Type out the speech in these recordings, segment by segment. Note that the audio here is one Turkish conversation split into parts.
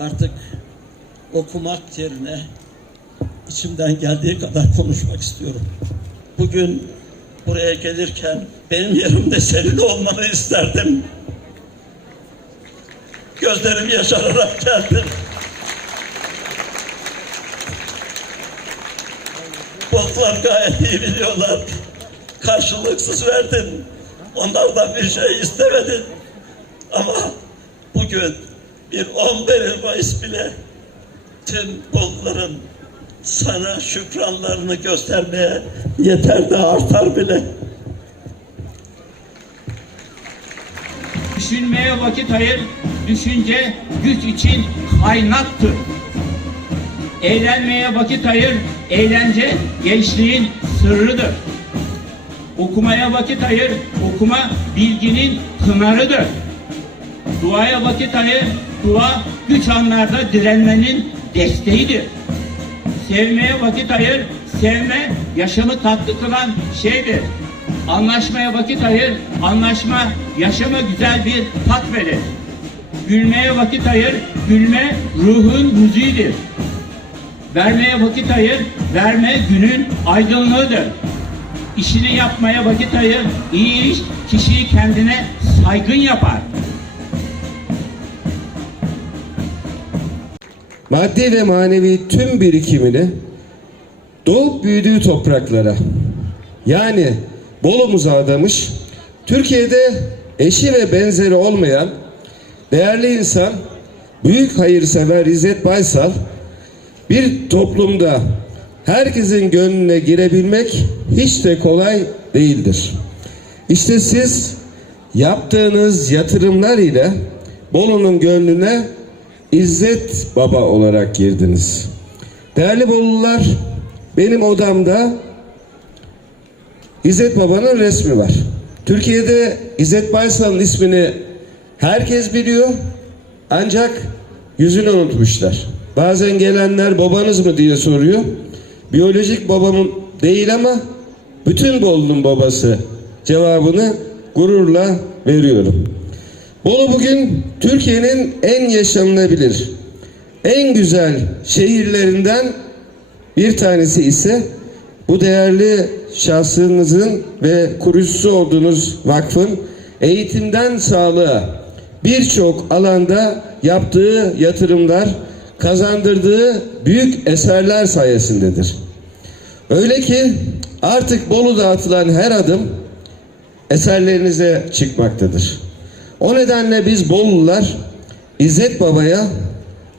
artık okumak yerine içimden geldiği kadar konuşmak istiyorum. Bugün buraya gelirken benim yerimde senin olmanı isterdim. Gözlerim yaşararak geldim. Botlar gayet iyi biliyorlar. Karşılıksız verdin. Onlardan bir şey istemedin. Ama bugün bir 11 Mayıs bile tüm bolların sana şükranlarını göstermeye yeter de artar bile. Düşünmeye vakit ayır, düşünce güç için kaynaktır. Eğlenmeye vakit ayır, eğlence gençliğin sırrıdır. Okumaya vakit ayır, okuma bilginin pınarıdır. Duaya vakit ayır, dua güç anlarda direnmenin desteğidir. Sevmeye vakit ayır, sevme yaşamı tatlı kılan şeydir. Anlaşmaya vakit ayır, anlaşma yaşama güzel bir tat verir. Gülmeye vakit ayır, gülme ruhun müziğidir. Vermeye vakit ayır, verme günün aydınlığıdır. İşini yapmaya vakit ayır, iyi iş kişiyi kendine saygın yapar. Maddi ve manevi tüm birikimini doğup büyüdüğü topraklara yani Bolu'muza adamış, Türkiye'de eşi ve benzeri olmayan değerli insan, büyük hayırsever İzzet Baysal bir toplumda herkesin gönlüne girebilmek hiç de kolay değildir. İşte siz yaptığınız yatırımlar ile Bolu'nun gönlüne İzzet Baba olarak girdiniz. Değerli Bolulular, benim odamda İzzet Baba'nın resmi var. Türkiye'de İzzet Baysal'ın ismini herkes biliyor ancak yüzünü unutmuşlar. Bazen gelenler babanız mı diye soruyor. Biyolojik babamın değil ama bütün Bolu'nun babası cevabını gururla veriyorum. Bolu bugün Türkiye'nin en yaşanılabilir, en güzel şehirlerinden bir tanesi ise bu değerli şahsınızın ve kurucusu olduğunuz vakfın eğitimden sağlığa birçok alanda yaptığı yatırımlar kazandırdığı büyük eserler sayesindedir. Öyle ki artık Bolu'da atılan her adım eserlerinize çıkmaktadır. O nedenle biz Bolulular İzzet Baba'ya,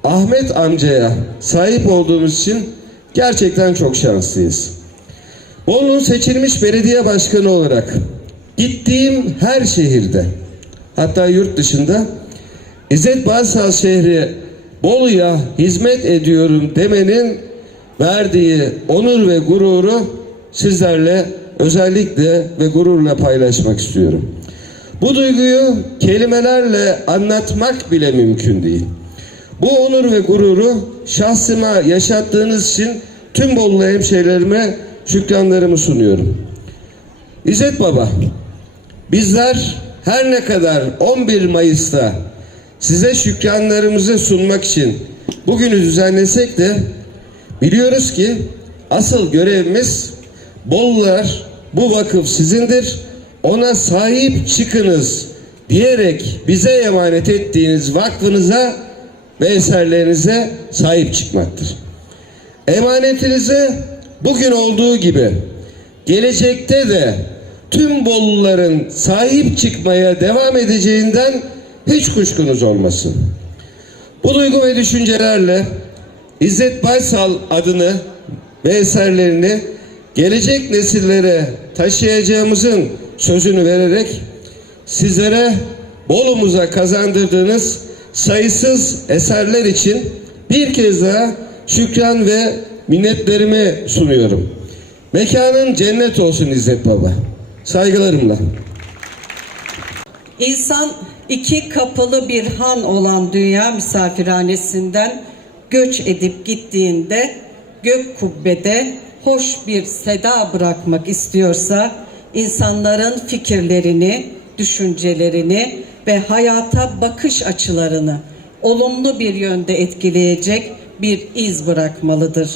Ahmet amcaya sahip olduğumuz için gerçekten çok şanslıyız. Bolu'nun seçilmiş belediye başkanı olarak gittiğim her şehirde hatta yurt dışında İzzet Baysal şehri Bolu'ya hizmet ediyorum demenin verdiği onur ve gururu sizlerle özellikle ve gururla paylaşmak istiyorum. Bu duyguyu kelimelerle anlatmak bile mümkün değil. Bu onur ve gururu şahsıma yaşattığınız için tüm Bolulu hemşehrilerime şükranlarımı sunuyorum. İzzet Baba, bizler her ne kadar 11 Mayıs'ta size şükranlarımızı sunmak için bugünü düzenlesek de biliyoruz ki asıl görevimiz Bollular bu vakıf sizindir ona sahip çıkınız diyerek bize emanet ettiğiniz vakfınıza ve eserlerinize sahip çıkmaktır. Emanetinize bugün olduğu gibi gelecekte de tüm Bolluların sahip çıkmaya devam edeceğinden hiç kuşkunuz olmasın. Bu duygu ve düşüncelerle İzzet Baysal adını ve eserlerini gelecek nesillere taşıyacağımızın sözünü vererek sizlere Bolu'muza kazandırdığınız sayısız eserler için bir kez daha şükran ve minnetlerimi sunuyorum. Mekanın cennet olsun İzzet Baba. Saygılarımla. İnsan iki kapılı bir han olan dünya misafirhanesinden göç edip gittiğinde gök kubbede hoş bir seda bırakmak istiyorsa insanların fikirlerini, düşüncelerini ve hayata bakış açılarını olumlu bir yönde etkileyecek bir iz bırakmalıdır.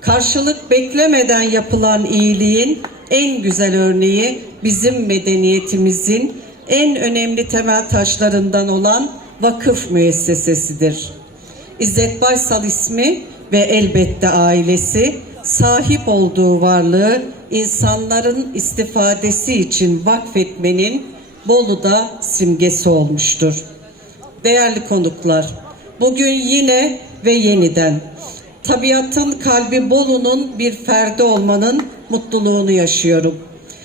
Karşılık beklemeden yapılan iyiliğin en güzel örneği bizim medeniyetimizin en önemli temel taşlarından olan vakıf müessesesidir. İzzet Baysal ismi ve elbette ailesi sahip olduğu varlığı insanların istifadesi için vakfetmenin Bolu'da simgesi olmuştur. Değerli konuklar, bugün yine ve yeniden tabiatın kalbi Bolu'nun bir ferdi olmanın mutluluğunu yaşıyorum.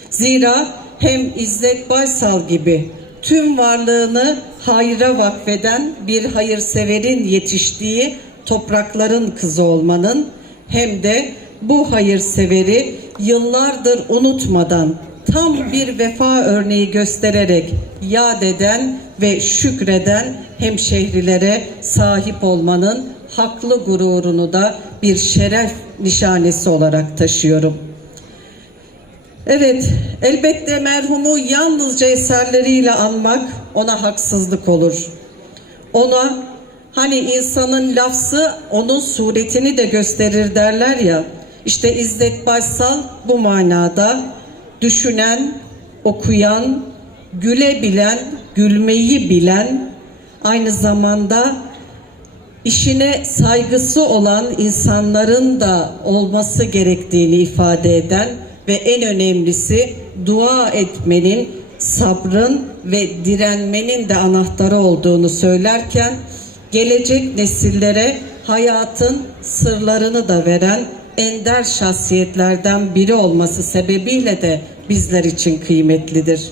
Zira hem İzzet Baysal gibi tüm varlığını hayra vakfeden bir hayırseverin yetiştiği toprakların kızı olmanın hem de bu hayırseveri yıllardır unutmadan tam bir vefa örneği göstererek yad eden ve şükreden hemşehrilere sahip olmanın haklı gururunu da bir şeref nişanesi olarak taşıyorum. Evet, elbette merhumu yalnızca eserleriyle anmak ona haksızlık olur. Ona hani insanın lafzı onun suretini de gösterir derler ya. İşte İzzet Baysal bu manada düşünen, okuyan, gülebilen, gülmeyi bilen, aynı zamanda işine saygısı olan insanların da olması gerektiğini ifade eden ve en önemlisi dua etmenin, sabrın ve direnmenin de anahtarı olduğunu söylerken gelecek nesillere hayatın sırlarını da veren ender şahsiyetlerden biri olması sebebiyle de bizler için kıymetlidir.